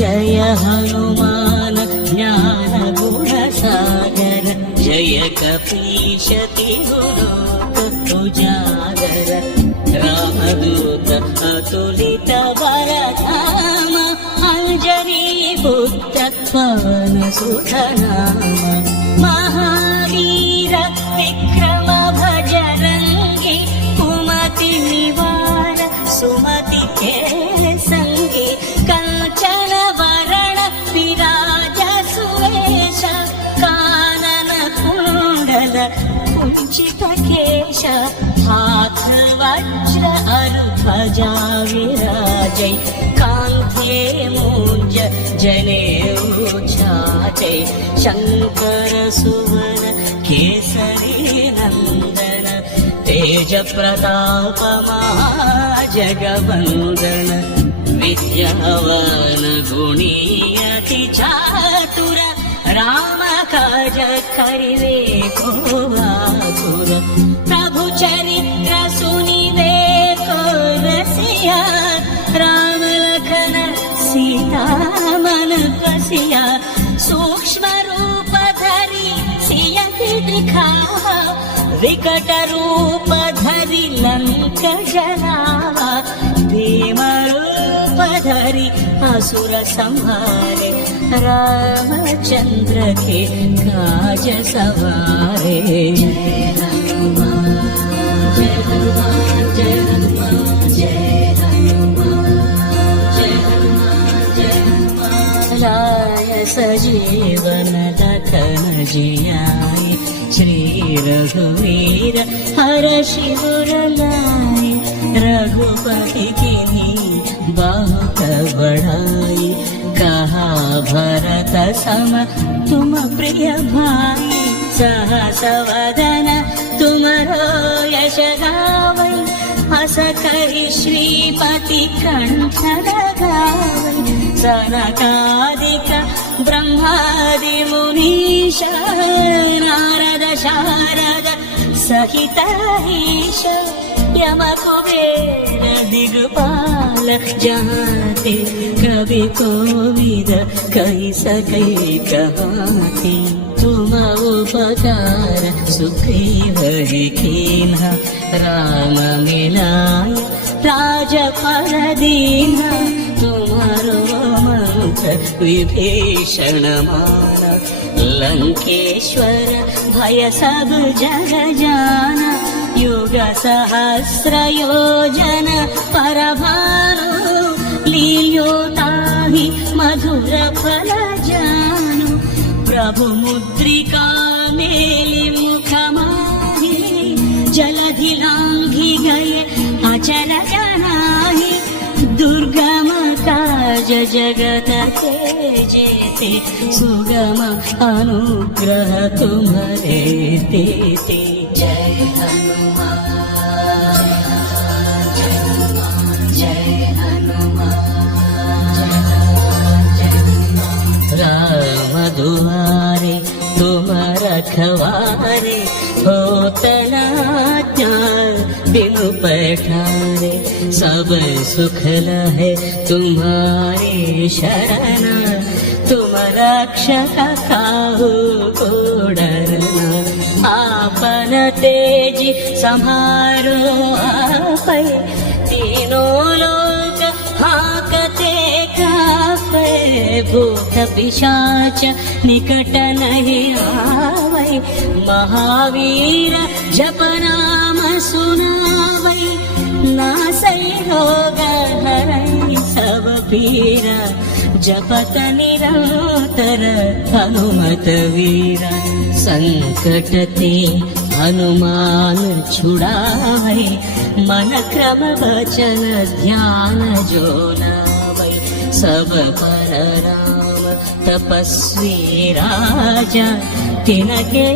जय हनुमान ज्ञान गुण सागर जय कपीश तिहु लोक उजागर रामदूत अतुलित बल धाम अंजनी पुत्र पवन सुत नाम महावीर विक्रम भजरंगी कुमति निवार सुमति के संगी कंचन वरण विराज सुवेश कानन कुंडल कुंचित केश हाथ वज्र ध्वजा विराजै कांधे मूंज जनेऊ छाजै शंकर सुवन केसरी नंदन तेज प्रताप महाजगवंदन विद्यावान गुणी अति चातुर राम काज करिवे को आतुर प्रभु चरित्र सुनिवे को रसिया राम लखन सीता मन बसिया सूक्ष्म रूप धरि सियति दिखावा विकट रूप धरि लंक जलावा भीम रूप धरि असुर संहारे रामचंद्र के काज सवारे। जय हनुमान जय हनुमान जय हनुमान जय हनुमान जय हनुमान जय हनुमान लाय सजीवन लखन जियाए श्री रघुवीर हरषि उर लाए रघुपति कीन्ही बहुत बड़ाई कहा भरत सम तुम प्रिय भाई सहस वदन तुमरो यश गावै हस कहि श्रीपति कंठ लगावै सनकादिक ब्रह्मादि मुनीश नारद शारद सहित ईश यम कुबेर दिगपाल जहाते कवि कोविद कहि सकै कहाते तुम उपकार सुग्रीव कीन्हा राम मिलाय राजपद दीन्हा तुम्हारो मंत्र विभीषण माना लंकेश्वर भय सब जग जाना युग सहस्र योजन परभानु लील्योताहि मधुर फल जानु प्रभु मुद्रिका मेलि मुख माहि जलधि लांघि गए अचल जनाहि दुर्गम काज जगत के जेते सुगम अनुग्रह तुम्हारे तेते। जय हनुमान जय हनुमान जय हनुमान जय हनुमान राम दुआरे तुम रखवारे होत न आज्ञा बिनु पैठारे सब सुख लहे तुम्हारे शरण तुम रक्षक काहू को डरना आपन तेज सम्हारो आपै तीनों लोक हाकते कापै भूत पिशाच निकट नहीं आवै महावीर जप नाम सुनावै नासै रोग हरै सब पीरा जपत निरंतर हनुमत वीरा संकट ते हनुमान छुड़ावै मन क्रम वचन ध्यान जो लावै सब पर राम तपस्वी राजा तिनके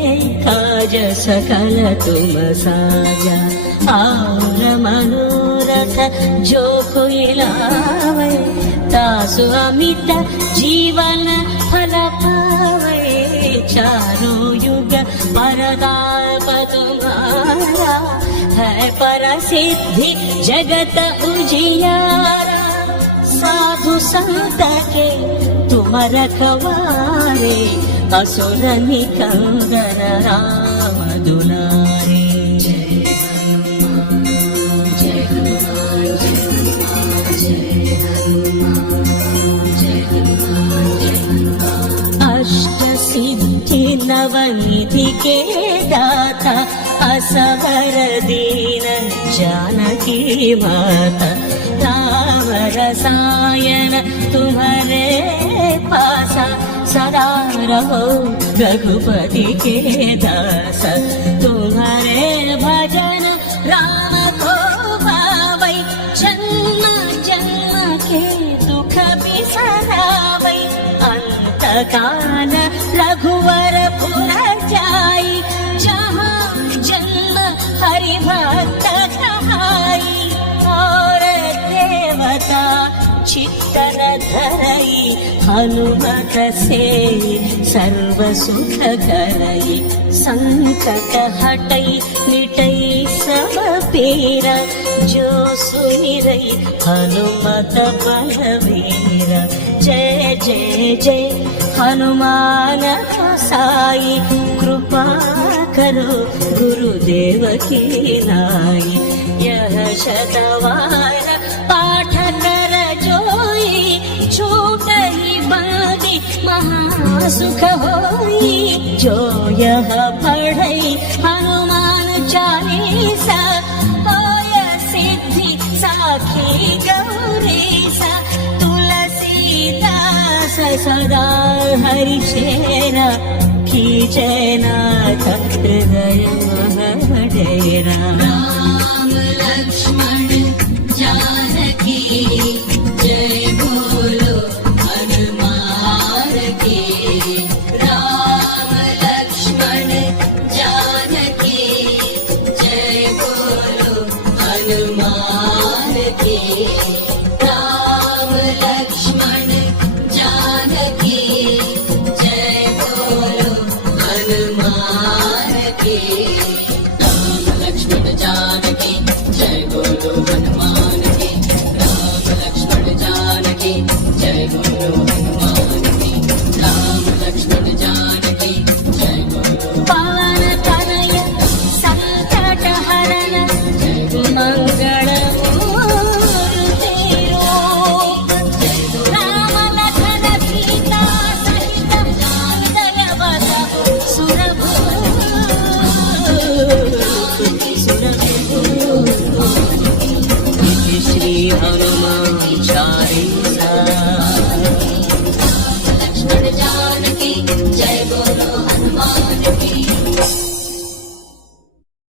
काज सकल तुम साजा और मनोरथ जो कोई लावै तासु अमित जीवन फल पावै चारों युग परताप तुम्हारा है परसिद्धि जगत उजियारा साधु संत के तुम रखवारे, असुर निकंदन राम दुलारे। जय हनुमान जय हनुमान जय हनुमान जय हनुमान जय हनुमान। अष्ट सिद्धि नवनिधि के दाता, असवर दीन जानकी माता। राम रसायन तुम्हारे पासा, सदा रहो रघुपति के दास। तुम्हारे भजन राम को पावै, जन्म जन्म के दुख बिसरावै। अंत काल रघुवर पुर जाई, जहाँ जन्म हरि भक्त कहाई। और देवता चित्तन धरई, हनुमत से सर्व सुख करई। संकट हटई मिटई सब पीरा, जो सुमिरई हनुमत बलवीरा। जय जय जय हनुमान गोसाई, कृपा करो गुरुदेव की नाई। यह शतवार पाठ कर जोई, छूटई बंदी महासुख होई। जो यह पढ़ई हनुमान चालीसा, होय सिद्धि साखी गौरीसा। तुलसीदास सदा हरिचेरा, कीजय नाथ हृदय मह डेरा। राम लक्ष्मण जानकी जय बोलो हनुमान की। राम लक्ष्मण जानकी जय बोलो हनुमान की। राम लक्ष्मण